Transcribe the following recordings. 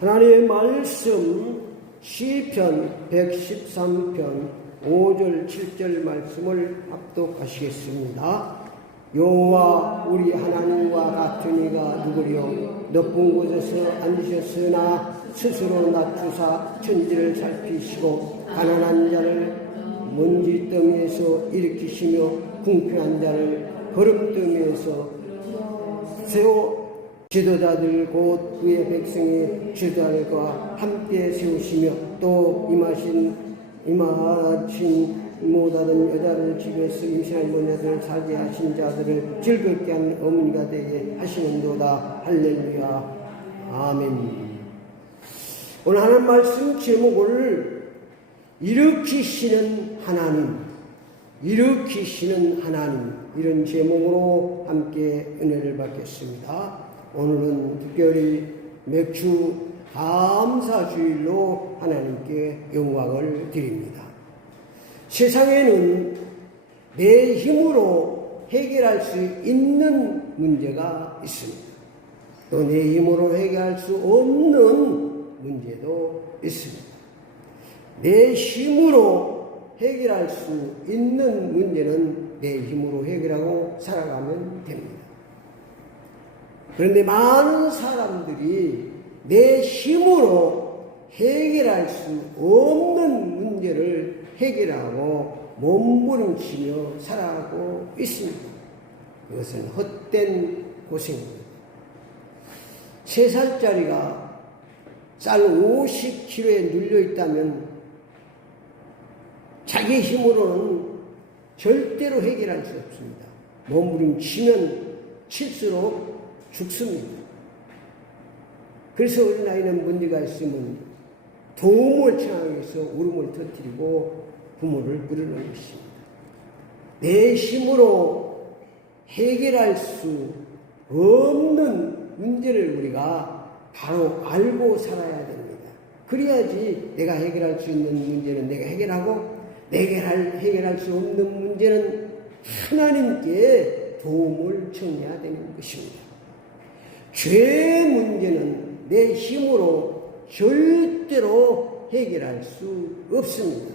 하나님의 말씀 시편 113편 5절 7절 말씀을 합독하시겠습니다. 여호와 우리 하나님과 같은 이가 누구리요? 높은 곳에서 앉으셨으나 스스로 낮추사 천지를 살피시고 가난한 자를 먼지더미에서 일으키시며 궁핍한 자를 거름더미에서 세워 지도자들 곧 그의 백성의 지도자들과 함께 세우시며 또 임하신 못하던 여자를 집에서 임신한 모녀들을 살게 하신 자들을 즐겁게 하는 어머니가 되게 하시는도다. 할렐루야. 아멘. 오늘 하나님 말씀 제목을 일으키시는 하나님, 일으키시는 하나님, 이런 제목으로 함께 은혜를 받겠습니다. 오늘은 특별히 맥주 감사주일로 하나님께 영광을 드립니다. 세상에는 내 힘으로 해결할 수 있는 문제가 있습니다. 또 내 힘으로 해결할 수 없는 문제도 있습니다. 내 힘으로 해결할 수 있는 문제는 내 힘으로 해결하고 살아가면 됩니다. 그런데 많은 사람들이 내 힘으로 해결할 수 없는 문제를 해결하고 몸부림치며 살아가고 있습니다. 이것은 헛된 고생입니다. 3살짜리가 쌀 50kg에 눌려있다면 자기 힘으로는 절대로 해결할 수 없습니다. 몸부림치면 칠수록 죽습니다. 그래서 어린아이는 문제가 있으면 도움을 청하기 위해서 울음을 터뜨리고 부모를 부르는 것입니다. 내 힘으로 해결할 수 없는 문제를 우리가 바로 알고 살아야 됩니다. 그래야지 내가 해결할 수 있는 문제는 내가 해결하고 해결할 수 없는 문제는 하나님께 도움을 청해야 되는 것입니다. 죄의 문제는 내 힘으로 절대로 해결할 수 없습니다.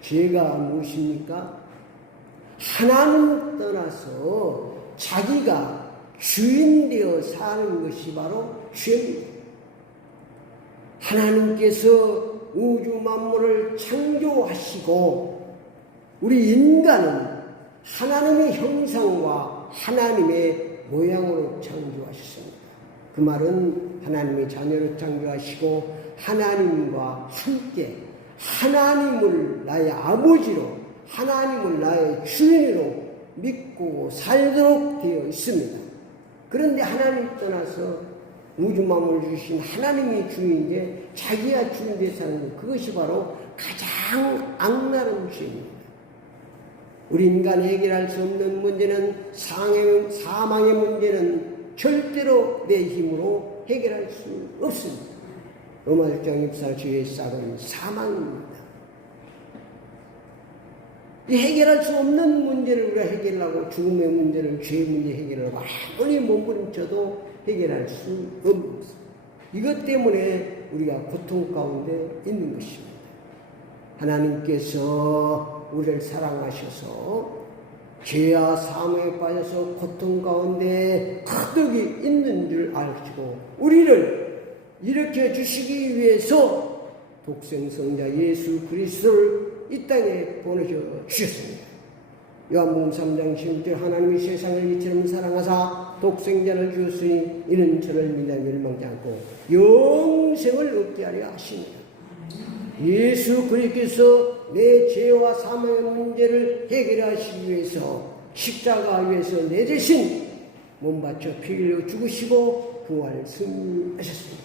죄가 무엇입니까? 하나님을 떠나서 자기가 주인 되어 사는 것이 바로 죄입니다. 하나님께서 우주 만물을 창조하시고 우리 인간은 하나님의 형상과 하나님의 모양으로 창조하셨습니다. 그 말은 하나님의 자녀로 창조하시고 하나님과 함께 하나님을 나의 아버지로 하나님을 나의 주인으로 믿고 살도록 되어 있습니다. 그런데 하나님 떠나서 우주 만물을 주신 하나님이 주인인데 자기가 주인 되어 사는 것, 그것이 바로 가장 악랄한 죄입니다. 우리 인간이 해결할 수 없는 문제는 사망의 문제는 절대로 내 힘으로 해결할 수 없습니다. 로마 6장 24절 죄의 싹은 사망입니다. 이 해결할 수 없는 문제를 우리가 해결하고 죽음의 문제를 죄의 문제 해결하고 아무리 몸부림쳐도 해결할 수 없는 것입니다. 이것 때문에 우리가 고통 가운데 있는 것입니다. 하나님께서 우리를 사랑하셔서 죄와 사망에 빠져서 고통 가운데 거듭이 있는 줄 아시고 우리를 일으켜 주시기 위해서 독생성자 예수 그리스도를 이 땅에 보내셔 주셨습니다. 요한복음 3장 16절 하나님이 세상을 이처럼 사랑하사 독생자를 주었으니 이는 저를 믿어 멸망치 않고 영생을 얻게 하려 하십니다. 예수 그리스도께서 내 죄와 사망의 문제를 해결하시기 위해서 십자가 위에서 내 대신 몸 바쳐 피 흘려 죽으시고 부활 승리하셨습니다.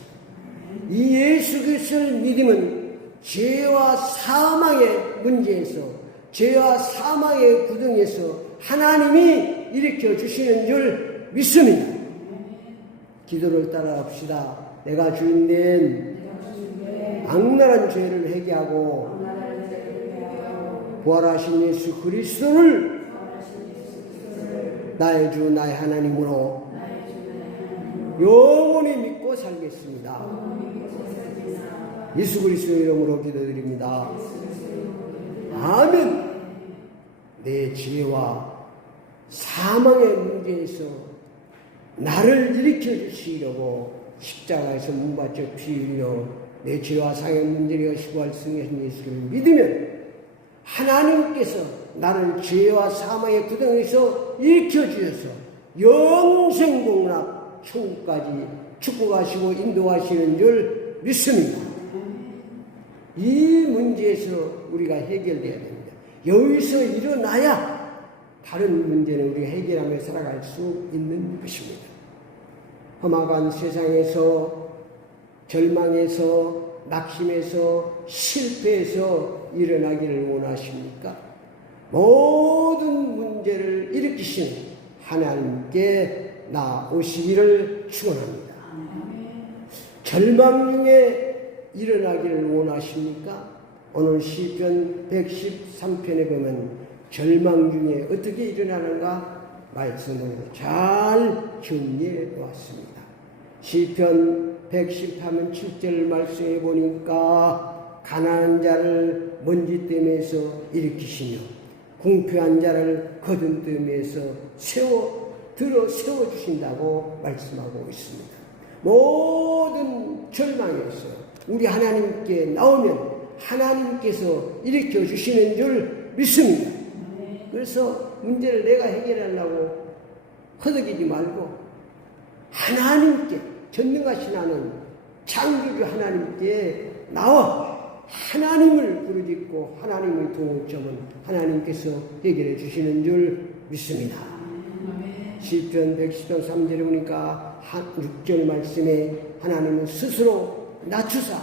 이 예수 그리스도를 믿으면 죄와 사망의 문제에서 죄와 사망의 구덩이에서 하나님이 일으켜 주시는 줄 믿습니다. 기도를 따라합시다. 내가 주인된 악랄한 죄를 회개하고 부활하신 예수 그리스도를 나의 주 나의 하나님으로 영원히 믿고 믿고 살겠습니다. 예수 그리스도 이름으로 기도드립니다. 아멘. 내 죄와 사망의 문제에서 나를 일으켜 주시려고 십자가에서 문받쳐 피 흘려 내 죄와 사망의 문제를 여시고 승리하신 예수를 믿으면 하나님께서 나를 죄와 사망의 구덩이에서 일으켜 주셔서 영생공락 천국까지 축복하시고 인도하시는 줄 믿습니다. 이 문제에서 우리가 해결돼야 됩니다. 여기서 일어나야 다른 문제는 우리가 해결하며 살아갈 수 있는 것입니다. 험악한 세상에서 절망에서 낙심에서 실패해서 일어나기를 원하십니까? 모든 문제를 일으키시는 하나님께 나오시기를 축원합니다. 절망 중에 일어나기를 원하십니까? 오늘 시편 113편에 보면 절망 중에 어떻게 일어나는가 말씀을 잘 정리해 놓았습니다. 시편 113편 7절 말씀해 보니까 가난한 자를 먼지 뜸에서 일으키시며 궁핍한 자를 거둔 뜸에서 세워주신다고 말씀하고 있습니다. 모든 절망에서 우리 하나님께 나오면 하나님께서 일으켜 주시는 줄 믿습니다. 그래서 문제를 내가 해결하려고 허덕이지 말고 하나님께 전능하신 하나님 창조주 하나님께 나와 하나님을 부르짖고 하나님의 도움을 점은 하나님께서 해결해 주시는 줄 믿습니다. 시편 110편 3절에 보니까 6절 말씀에 하나님은 스스로 낮추사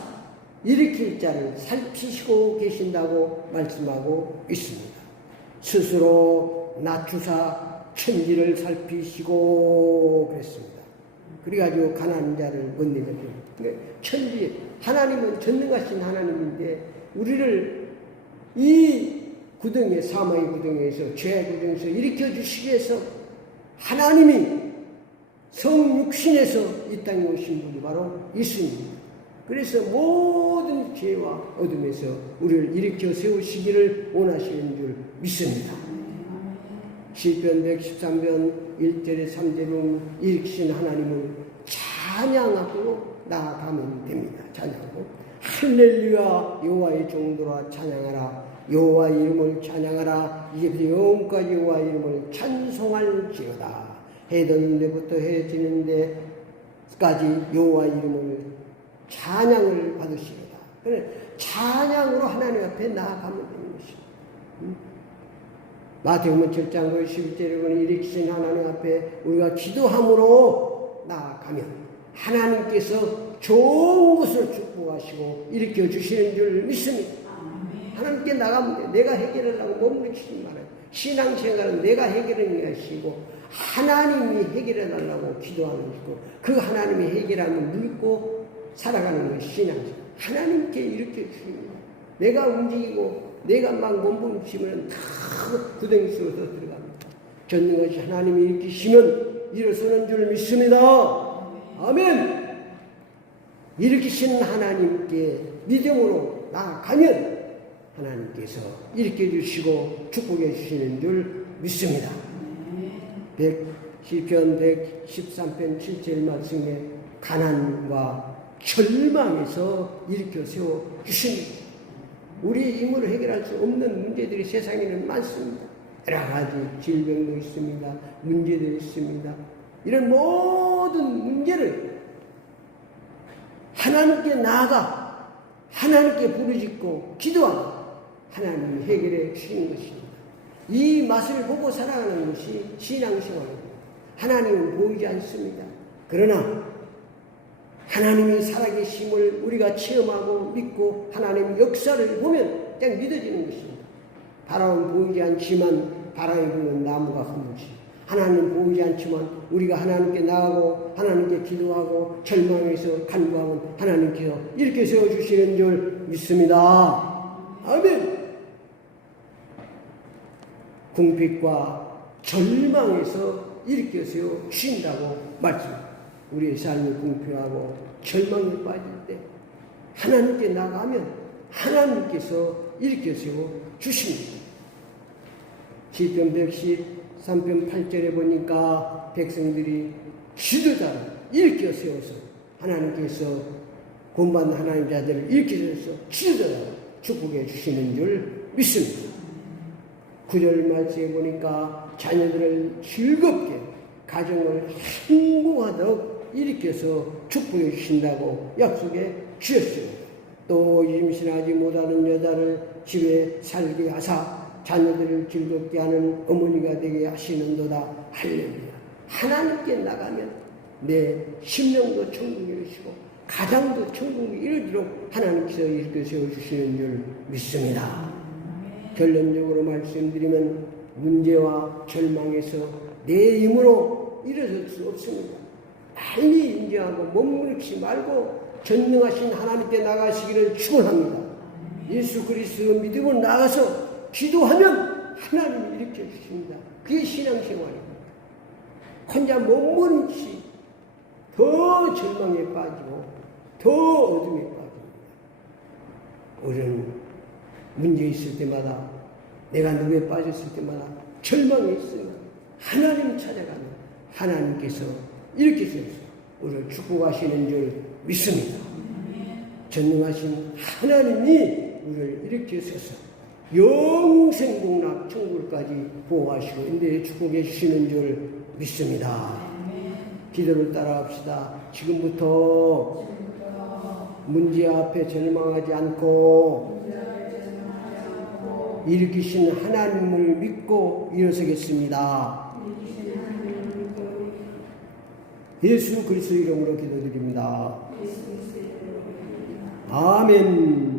일으킬 자를 살피시고 계신다고 말씀하고 있습니다. 스스로 낮추사 천지를 살피시고 그랬습니다. 그래가지고 가난한 자를 못 내겠죠. 천지, 하나님은 전능하신 하나님인데 우리를 이 구덩이에 사망의 구덩이에서 죄의 구덩이에서 일으켜 주시기 위해서 하나님이 성육신에서 이 땅에 오신 분이 바로 예수님입니다. 그래서 모든 죄와 어둠에서 우리를 일으켜 세우시기를 원하시는 줄 믿습니다. 시편 113편 1절에 3절은 일으키신 하나님을 찬양하고 나아가면 됩니다. 찬양하고 할렐루야 여호와의 종들아 찬양하라 여호와의 이름을 찬양하라 이제부터 영원까지 여호와의 이름을 찬송할지어다. 해 드는 데부터 해 지는 데까지 여호와의 이름을 찬양을 받으시리라. 그래 찬양으로 하나님 앞에 나아가면 되는 것입니다. 마태복음 7장 11절에 보니 일으키신 하나님 앞에 우리가 기도함으로 나아가면 하나님께서 좋은 것을 축복하시고 일으켜 주시는 줄 믿습니다. 하나님께 나가면 내가 해결하려고 몸부림치지 말아요. 신앙생활은 내가 해결하는 것이고 하나님이 해결해 달라고 기도하는 것이고 그 하나님이 해결하면 믿고 살아가는 것이 신앙생활. 하나님께 일으켜 주십니다. 내가 움직이고 내가 막 몸부림치면 다 구덩이 속으로 들어갑니다. 전능하신 하나님이 일으키시면 일어서는 줄 믿습니다. 아멘. 일으키신 하나님께 믿음으로 나아가면 하나님께서 일으켜 주시고 축복해 주시는 줄 믿습니다. 시편 113편 7절 말씀에 가난과 절망에서 일으켜 세워 주십니다. 우리 힘으로 해결할 수 없는 문제들이 세상에는 많습니다. 여러 가지 질병도 있습니다. 문제도 있습니다. 이런 모든 문제를 하나님께 나아가 하나님께 부르짖고 기도하고 하나님이 해결해 주시는 것입니다. 이 맛을 보고 살아가는 것이 신앙생활입니다. 하나님은 보이지 않습니다. 그러나 하나님이 살아계심을 우리가 체험하고 믿고 하나님의 역사를 보면 그냥 믿어지는 것입니다. 바람은 보이지 않지만 바람이 부는 나무가 흐물지 하나님 보이지 않지만 우리가 하나님께 나가고 하나님께 기도하고 절망에서 간구하면 하나님께서 이렇게 세워주시는 줄 믿습니다. 아멘. 궁핍과 절망에서 일으켜 세워주신다고 말씀합니다. 우리의 삶이 궁핍하고 절망에 빠질 때 하나님께 나가면 하나님께서 일으켜 세워 주십니다. 시편 113편 8절에 보니까 백성들이 지도자를 일으켜 세워서 하나님께서 본받는 하나님 자들을 일으켜 세워서 지도자를 축복해 주시는 줄 믿습니다. 9절 말씀에 보니까 자녀들을 즐겁게 가정을 행복하도록 일으켜서 축복해 주신다고 약속해 주셨어요. 또 임신하지 못하는 여자를 집에 살게 하사 자녀들을 즐겁게 하는 어머니가 되게 하시는도다. 할렐루야. 하나님께 나가면 내 심령도 천국에 이르시고 가장도 천국에 이르도록 하나님께서 이렇게 세워주시는 줄 믿습니다. 결론적으로 말씀드리면 문제와 절망에서 내 힘으로 일어설 수 없습니다. 빨리 인정하고 머무르지 말고 전능하신 하나님께 나가시기를 축원합니다. 예수 그리스도 믿음으로 나가서 기도하면 하나님이 일으켜 주십니다. 그게 신앙생활입니다. 혼자 머무르지 더 절망에 빠지고 더 어둠에 빠집니다. 우리는 문제 있을 때마다 내가 누구에 빠졌을 때마다 절망에 있으면 하나님 찾아가면 하나님께서 일으키셔서 우리를 축복하시는 줄 믿습니다. 전능하신 하나님이 우리를 일으키셔서 영생복락 천국까지 보호하시고 인도에 축복해 주시는 줄 믿습니다. 기도를 따라합시다. 지금부터 문제 앞에 절망하지 않고 일으키신 하나님을 믿고 일어서겠습니다. 예수 그리스도 이름으로 기도드립니다. 아멘.